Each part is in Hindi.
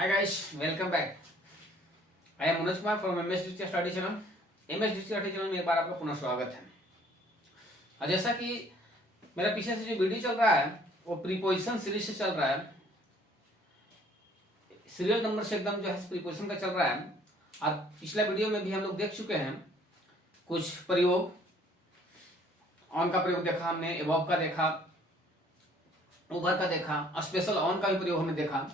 Hi guys, welcome back. I am Manoj Kumar from MS Digital Study Channel. MS Digital Study Channel में एक बार आपका पुनः स्वागत है। और जैसा कि मेरा पीछे से जो वीडियो चल रहा है वो प्रीपोजिशन सीरीज से चल रहा है, सीरियल नंबर से एकदम जो है प्रीपोजिशन का चल रहा है। और पिछला वीडियो में भी हम लोग देख चुके हैं कुछ प्रयोग, ऑन का प्रयोग देखा हमने, एबव का देखा, ओवर का देखा, स्पेशल ऑन का भी प्रयोग हमने देखा।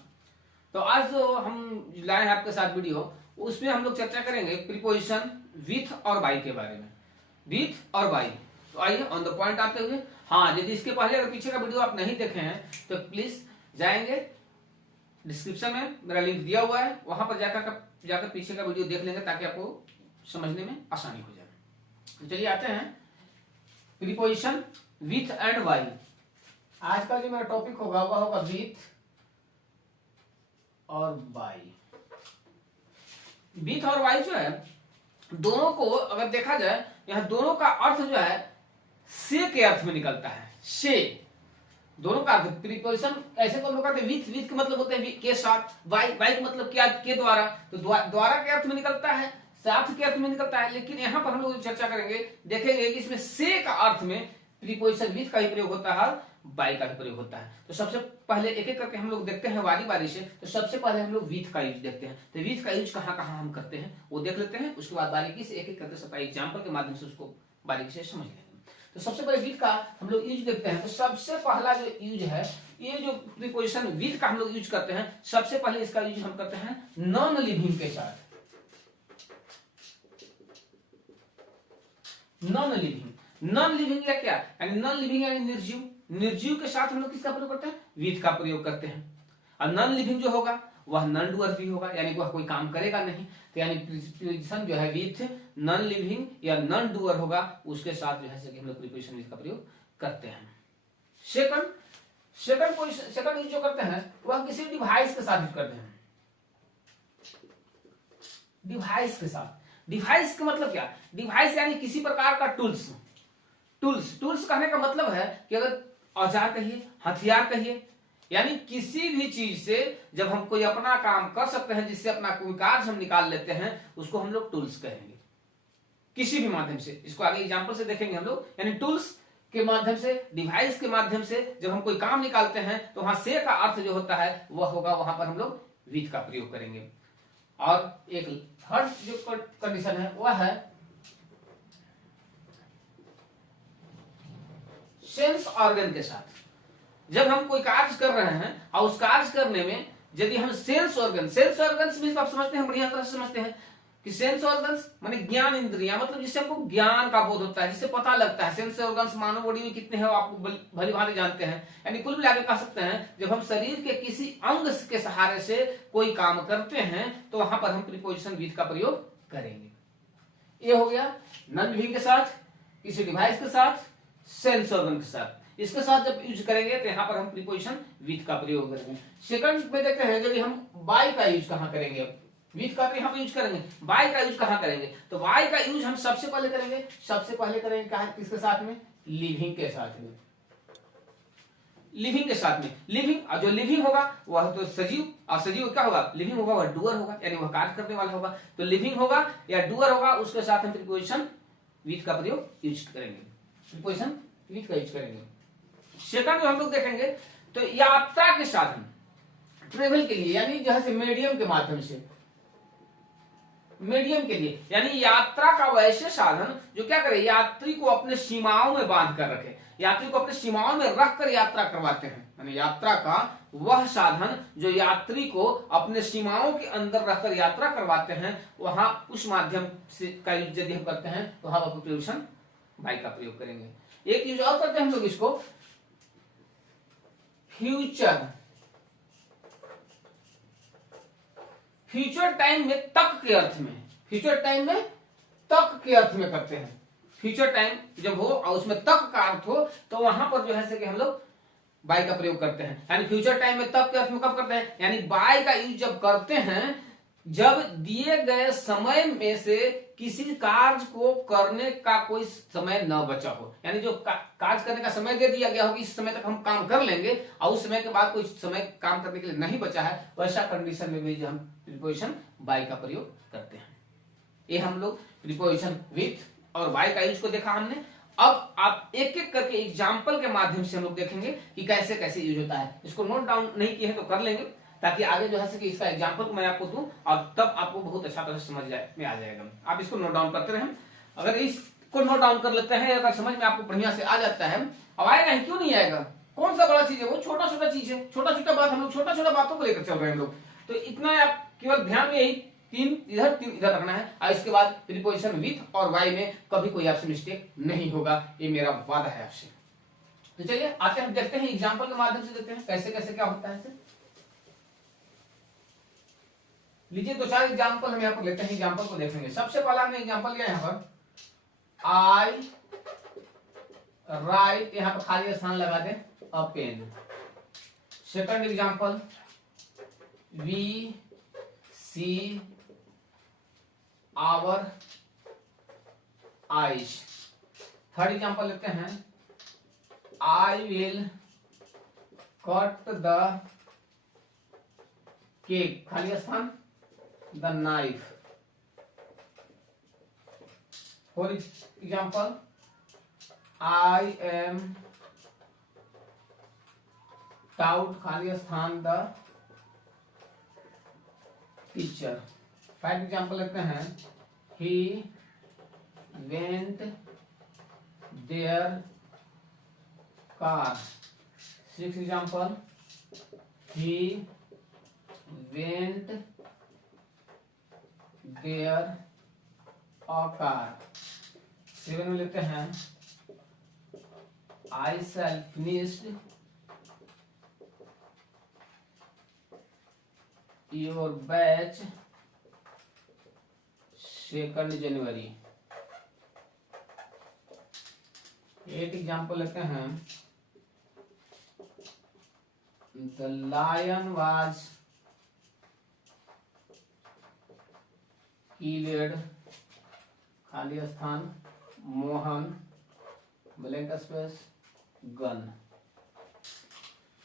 तो आज जो हम लाए हैं आपके साथ वीडियो, उसमें हम लोग चर्चा करेंगे प्रीपोजिशन विथ और बाय के बारे में, विथ और बाय। तो आइए ऑन द पॉइंट आते हुए, हाँ यदि इसके पहले अगर पीछे का वीडियो आप नहीं देखे हैं तो प्लीज जाएंगे, डिस्क्रिप्शन में मेरा लिंक दिया हुआ है, वहां पर जाकर पीछे का वीडियो देख लेंगे ताकि आपको समझने में आसानी हो जाए। तो चलिए आते हैं प्रीपोजिशन विथ एंड बाय। आज का जो मेरा टॉपिक होगा वह होगा विथ और बाय। विथ और बाय जो है दोनों को अगर देखा जाए, यहां दोनों का अर्थ जो है से के अर्थ में निकलता है। से दोनों का अर्थ प्रीपोजिशन ऐसे तो लोग कहते हैं विथ, विथ के मतलब होते हैं के साथ, बाय बाय का मतलब क्या, के द्वारा। तो द्वारा के अर्थ में निकलता है, साथ के अर्थ में निकलता है। लेकिन यहां पर हम लोग चर्चा करेंगे, देखेंगे कि इसमें से का अर्थ में प्रीपोजिशन विथ का ही प्रयोग होता है, बाय का भी प्रयोग होता है। तो सबसे पहले एक एक करके हम लोग देखते हैं बारी बारी से। तो सबसे पहले हम लोग विथ का यूज देखते हैं। तो विथ का यूज कहां कहां हम करते हैं वो देख लेते हैं, उसके बाद बारीकी से एक एक करके सबका एग्जांपल के माध्यम से उसको बारीकी से समझ लेंगे। तो सबसे पहले विथ का हम लोग यूज देखते हैं। तो सबसे पहला जो यूज है, ये जो प्रीपोजिशन विथ का हम लोग यूज करते हैं, सबसे पहले इसका यूज हम करते हैं नॉन लिविंग के साथ। नॉन लिविंग, नॉन लिविंग या क्या, यानी नॉन लिविंग यानी निर्जीव, निर्जीव के साथ हम लोग किसका प्रयोग करते हैं, विथ का प्रयोग करते हैं। और नॉन लिविंग जो होगा वह नॉन डूअर भी होगा, यानी वह कोई काम करेगा नहीं। तो यानी प्रीपोजिशन जो है विथ नॉन लिविंग या नॉन डूअर होगा, उसके साथ जो है हम लोग प्रीपोजिशन विथ का प्रयोग करते हैं। सेकंड यूज जो करते हैं वह किसी डिवाइस के साथ यूज करते हैं। डिवाइस के साथ, डिवाइस का मतलब क्या, डिवाइस यानी किसी प्रकार का टूल्स। टूल्स कहने का मतलब है कि अगर औजार कहिए, हथियार कहिए, यानी किसी भी चीज से जब हम कोई अपना काम कर सकते हैं, जिससे अपना कोई कार्य हम निकाल लेते हैं, उसको हम लोग टूल्स कहेंगे। किसी भी माध्यम से, इसको आगे एग्जांपल से देखेंगे हम लोग। यानी टूल्स के माध्यम से, डिवाइस के माध्यम से जब हम कोई काम निकालते हैं तो वहां से का अर्थ जो होता है वह होगा, वहां पर हम लोग विथ का प्रयोग करेंगे। और एक थर्ड जो कंडीशन है वह है सेंस ऑर्गन के साथ। जब हम कोई कार्य कर रहे हैं और उस कार्य करने में यदि हम सेंस ऑर्गन्स भी आप समझते हैं, बढ़िया तरह से समझते हैं कि सेंस ऑर्गन्स माने ज्ञान इंद्रियां, मतलब जिससे हमको ज्ञान का बोध होता है, जिससे पता लगता है। सेंस ऑर्गन्स मानव बॉडी में कितने हैं आपको भली भांति जानते हैं। यानी कुल मिलाकर कह सकते हैं जब हम शरीर के किसी अंग के सहारे से कोई काम करते हैं तो वहां पर हम प्रीपोजिशन विथ का प्रयोग करेंगे। ये हो गया नॉन लिविंग के साथ, किसी डिवाइस के साथ, सेंस ऑर्गन के साथ। इसके साथ जब यूज करेंगे तो यहाँ पर हम प्रीपोजिशन विथ का प्रयोग करेंगे। सेकंड में देखते हैं यदि हम बाय का यूज कहां करेंगे। विथ का यहाँ पे यूज करेंगे, बाय का यूज कहां करेंगे। तो बाय का यूज हम सबसे पहले करेंगे किसके साथ में, लिविंग के साथ में। लिविंग के साथ में, लिविंग, और जो लिविंग होगा वह तो सजीव, और सजीव क्या होगा, लिविंग होगा वह डूअर होगा, यानी वह कार्य करने वाला होगा। तो लिविंग होगा या डूअर होगा, उसके साथ हम प्रीपोजिशन विथ का प्रयोग यूज करेंगे, प्रीपोजिशन विथ का यूज करेंगे। सेकंड जो हम लोग देखेंगे तो यात्रा के साधन, ट्रेवल के लिए, यानी जो है मीडियम के माध्यम से, मीडियम के लिए, यानी यात्रा का वैसे साधन जो क्या करे, यात्री को अपने सीमाओं में बांध कर रखे, यात्री को अपने सीमाओं में रखकर यात्रा करवाते हैं। यानी यात्रा का वह साधन जो यात्री को अपने सीमाओं के अंदर रखकर यात्रा करवाते हैं, वहां उस माध्यम से का यूज यदि हम करते हैं तो हम प्रीपोजिशन बाय का प्रयोग करेंगे। एक यूज और करते हैं हम लोग इसको फ्यूचर, फ्यूचर टाइम में, तक के अर्थ में, फ्यूचर टाइम में तक के अर्थ में करते हैं। फ्यूचर टाइम जब हो और उसमें तक का अर्थ हो तो वहां पर जो है कि हम लोग बाय का प्रयोग करते हैं। यानी फ्यूचर टाइम में तक के अर्थ में कब करते हैं, यानी बाय का यूज जब करते हैं जब दिए गए समय में से किसी कार्य को करने का कोई समय न बचा हो, यानी जो कार्य करने का समय दे दिया गया हो कि इस समय तक हम काम कर लेंगे और उस समय के बाद कोई समय काम करने के लिए नहीं बचा है, वैसा कंडीशन में भी जो हम प्रीपोजिशन बाय का प्रयोग करते हैं। ये हम लोग प्रीपोजिशन विथ और बाय का यूज को देखा हमने। अब आप एक एक करके एग्जाम्पल के माध्यम से हम लोग देखेंगे कि कैसे कैसे यूज होता है। इसको नोट डाउन नहीं किए हैं तो कर लेंगे, ताकि आगे जो है कि इसका एग्जाम्पल मैं आपको दूं और तब आपको बहुत अच्छा तरह से समझ में आ जाएगा। आप इसको नोट डाउन करते रहें। अगर इसको नोट डाउन कर लेते हैं, अगर समझ में आपको बढ़िया से आ जाता है, अब आएगा ही क्यों नहीं आएगा, कौन सा बड़ा चीज है, वो छोटा छोटा चीज है, छोटा छोटा बात, हम लोग छोटा छोटा बातों को लेकर चल रहे हैं लोग। तो इतना आप केवल ध्यान में यही तीन इधर रखना है, और इसके बाद प्रीपोजिशन विथ और बाय में कभी कोई आपसे मिस्टेक नहीं होगा, ये मेरा वादा है आपसे। तो चलिए आते हैं, देखते हैं एग्जाम्पल के माध्यम से देखते हैं कैसे कैसे क्या होता है। लीजिए दो चार एग्जाम्पल हम यहाँ पर लेते हैं, एग्जाम्पल को देखेंगे। सबसे पहला हमने एग्जाम्पल लिया यहाँ पर आई राइट, यहाँ पर खाली स्थान लगा दे a pen. Second example we see our eyes. Third example लेते हैं I will cut the cake, खाली स्थान the knife. For example I am taught, खाली स्थान द टीचर। फाइव एग्जाम्पल लेते हैं he went their car. Six example he went there a car. Seven में लेते हैं I shall finished your batch 2 January. 8 example लेते हैं द लायन वाज किल्ड, खाली स्थान मोहन ब्लैंक स्पेस गन।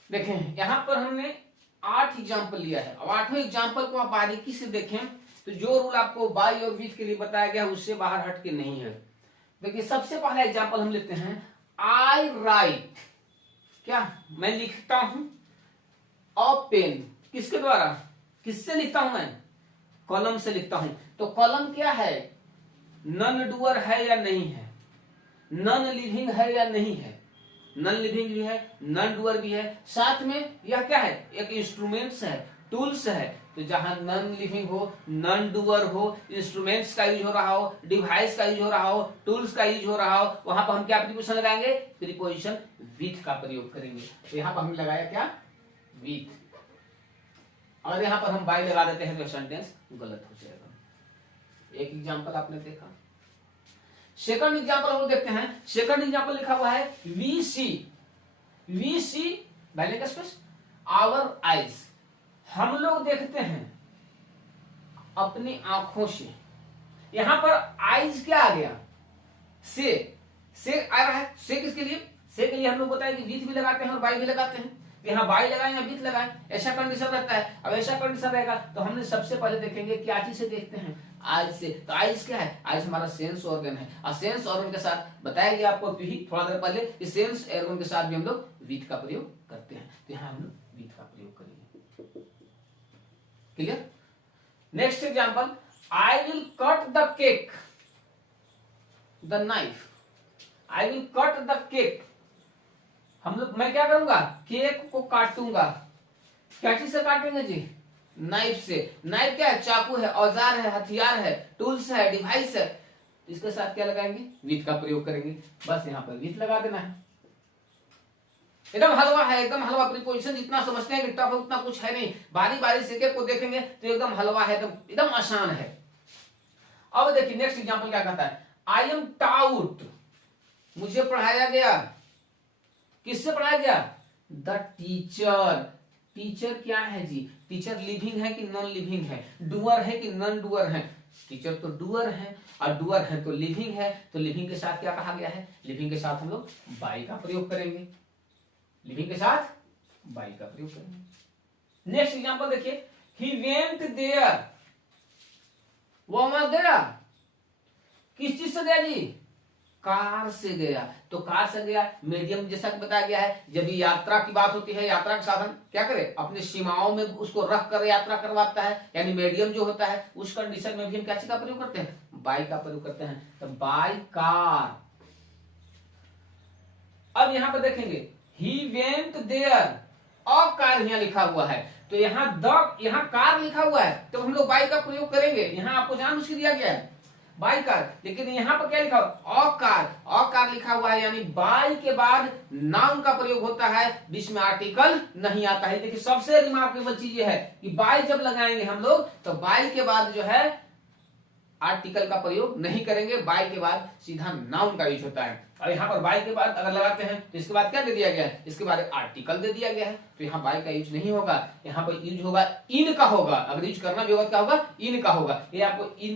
देखें यहां पर हमने 8 एग्जाम्पल लिया है। अब 8वें एग्जाम्पल को आप बारीकी से देखें तो जो रूल आपको बाय और विथ के लिए बताया गया उससे बाहर हट के नहीं है। देखिए सबसे पहला एग्जाम्पल हम लेते हैं आई राइट, क्या मैं लिखता हूं अ पेन, किसके द्वारा, किससे लिखता हूं मैं, कलम से लिखता हूं। तो कलम क्या है, नन डूअर है या नहीं है, नन लिविंग है या नहीं है, नन लिविंग भी है नन डूअर भी है, साथ में यह क्या है, एक इंस्ट्रूमेंट्स है, टूल्स है। तो जहां नन लिविंग हो, नन डूअर हो, इंस्ट्रूमेंट्स का यूज हो रहा हो, डिवाइस का यूज हो रहा हो, टूल्स का यूज हो रहा हो, वहां पर हम क्या प्रीपोजिशन लगाएंगे, प्रीपोजिशन विथ का प्रयोग करेंगे। तो यहां पर हमने लगाया क्या, विथ, और यहां पर हम बाय लगा देते हैं तो सेंटेंस गलत हो जाएगा। एक एग्जाम्पल आपने देखा। सेकंड एग्जाम्पल हम लोग देखते हैं। सेकंड एग्जाम्पल लिखा हुआ है we see blank space our eyes, हम लोग देखते हैं अपनी आंखों से। यहां पर आइज क्या आ गया, से आ रहा है। से किसके लिए, से के लिए हम लोग बताए कि विथ भी लगाते हैं और बाय भी लगाते हैं। यहाँ बाय लगाएं या विथ लगाएं, ऐसा कंडीशन रहता है। अब ऐसा कंडीशन रहेगा तो हमने सबसे पहले देखेंगे क्या चीज से देखते हैं, आइज से। तो आइज क्या है, आइज हमारा सेंस ऑर्गन है, और सेंस ऑर्गन के साथ बताया गया आपको भी थोड़ा देर पहले कि सेंस ऑर्गन के साथ भी हम लोग विथ का प्रयोग करते हैं। तो यहाँ हम लोग विथ का प्रयोग करेंगे। Clear. Next example I will cut the cake the knife, I will cut the cake, हम लोग मैं क्या करूंगा, केक को काटूंगा। क्या चीज से काटेंगे जी, नाइफ से। नाइफ क्या है, चाकू है, औजार है, हथियार है, टूल्स है, डिवाइस है। इसके साथ क्या लगाएंगे, विथ का प्रयोग करेंगे। बस यहाँ पर विथ लगा देना है। एकदम हलवा है, एकदम हलवा। प्रीपोजिशन जितना समझते हैं कि टफ है उतना कुछ है नहीं। बारी बारी से को देखेंगे तो एकदम हलवा है, एकदम आसान है। अब देखिए नेक्स्ट एग्जांपल क्या कहता है, आई एम टाउट, मुझे पढ़ाया गया। किससे पढ़ाया गया, द टीचर। टीचर क्या है जी, टीचर लिविंग है कि नॉन लिविंग है, डूअर है कि नॉन डूअर है। टीचर तो डूअर है, और डूअर है तो लिविंग है, तो लिविंग के साथ क्या कहा गया है, लिविंग के साथ हम लोग बाई का प्रयोग करेंगे, लिविंग के साथ बाई का प्रयोग करेंगे। नेक्स्ट एग्जांपल देखिए, ही वेंट देयर, वो वहां गया, किस चीज से गया जी, कार से गया। तो कार से गया, मीडियम जैसा कि बताया गया है, जब ये यात्रा की बात होती है, यात्रा का साधन क्या करे, अपने सीमाओं में उसको रख कर यात्रा करवाता है, यानी मीडियम जो होता है उस कंडीशन में भी हम क्या चीज का प्रयोग करते हैं, बाई का प्रयोग करते हैं, तो बाई कार। अब यहां पर देखेंगे, ही वेंट देयर, और कार यहाँ लिखा हुआ है, तो यहाँ कार लिखा हुआ है, तो हम लोग बाई का प्रयोग करेंगे। यहाँ आपको जानबूझ के दिया गया है बाई कार, लेकिन यहाँ पर क्या लिखा हुआ, और कार लिखा हुआ है, यानी बाई के बाद नाउन का प्रयोग होता है, बीच में आर्टिकल नहीं आता है। देखिए सबसे रिमार्केबल चीज ये है कि बाई जब लगाएंगे हम लोग, तो बाई के बाद जो है आर्टिकल का प्रयोग नहीं करेंगे, बाई के बाद सीधा नाउन का यूज होता है। और यहाँ पर बाई के बाद अगर लगाते हैं तो इसके बाद क्या दे दिया गया है, इसके बाद आर्टिकल दे दिया गया है, तो यहाँ बाई का यूज नहीं होगा, यहाँ पर यूज होगा इन का होगा। अगर यूज करना भी होगा क्या होगा, इन का होगा। ये आपको इन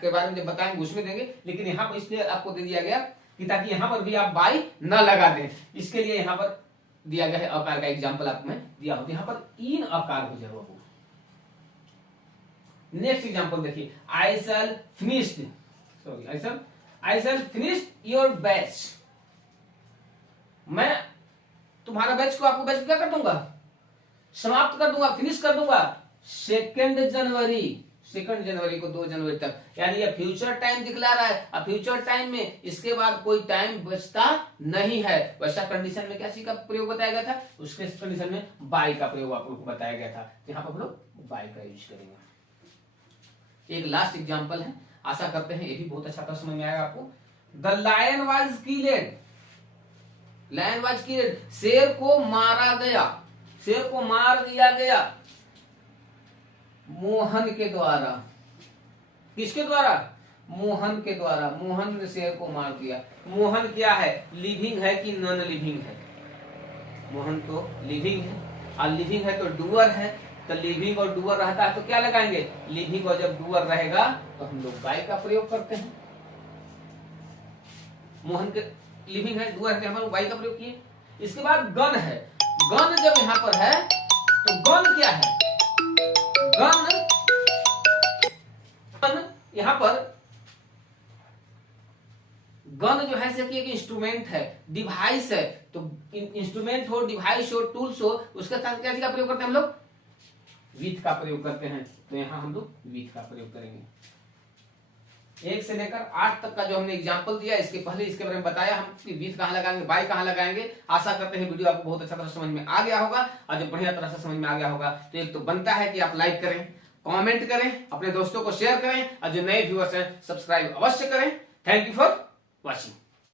के बारे में जब बताएंगे उसमें देंगे, लेकिन यहाँ पर इसलिए आपको दे दिया गया कि ताकि यहाँ पर भी आप बाई न लगा दें, इसके लिए यहाँ पर दिया गया है। अकार का एग्जाम्पल आपको मैं दिया होता, यहाँ पर इन अकार हो जाएगा। नेक्स्ट एग्जांपल देखिए, आई शैल फिनिश्ड योर बैच, मैं तुम्हारा बैच को आपको बैच क्या कर दूंगा, समाप्त कर दूंगा, फिनिश कर दूंगा 2 जनवरी को 2 जनवरी तक, यानी ये फ्यूचर टाइम दिखला रहा है। अब फ्यूचर टाइम में इसके बाद कोई टाइम बचता नहीं है, वैसा कंडीशन में क्या चीज का प्रयोग बताया गया था, उसके कंडीशन में बाई का प्रयोग आप लोग को बताया गया था, यहाँ पर हम लोग बाई का यूज करेंगे। एक लास्ट एग्जांपल है, आशा करते हैं ये भी बहुत अच्छा समझ में आएगा आपको। द लायन वाज किल्ड, शेर को मारा गया, शेर को मार दिया गया मोहन के द्वारा। किसके द्वारा, मोहन के द्वारा। मोहन ने शेर को मार दिया। मोहन क्या है, लिविंग है कि नॉन लिविंग है, मोहन तो लिविंग है, और लिविंग है तो डूअर है, तो लिविंग और डूअर रहता है तो क्या लगाएंगे, लिविंग, और जब डूअर रहेगा तो हम लोग बाई का प्रयोग करते हैं। मोहन के लिविंग है, डूअर है, हम लोग बाई का प्रयोग किए। इसके बाद गन है, गन जब यहाँ पर है तो गन क्या है, गन यहाँ पर गन जो है कि एक इंस्ट्रूमेंट है, डिवाइस है, तो इंस्ट्रूमेंट हो, डिवाइस हो, टूल्स हो, उसके साथ क्या का प्रयोग करते हैं हम लोग, विथ का प्रयोग करते हैं, तो यहां हम लोग विथ का प्रयोग करेंगे। 1 से लेकर 8 तक का जो हमने एग्जांपल दिया, इसके पहले इसके बारे में बताया हम कि विथ कहां लगाएंगे, बाई कहां लगाएंगे। आशा करते हैं वीडियो आपको बहुत अच्छा तरह समझ में आ गया होगा, और जब बढ़िया तरह से समझ में आ गया होगा तो एक तो बनता है कि आप लाइक करें, कमेंट करें, अपने दोस्तों को शेयर करें, और जो नए व्यूअर्स हैं सब्सक्राइब अवश्य करें। Thank you for watching.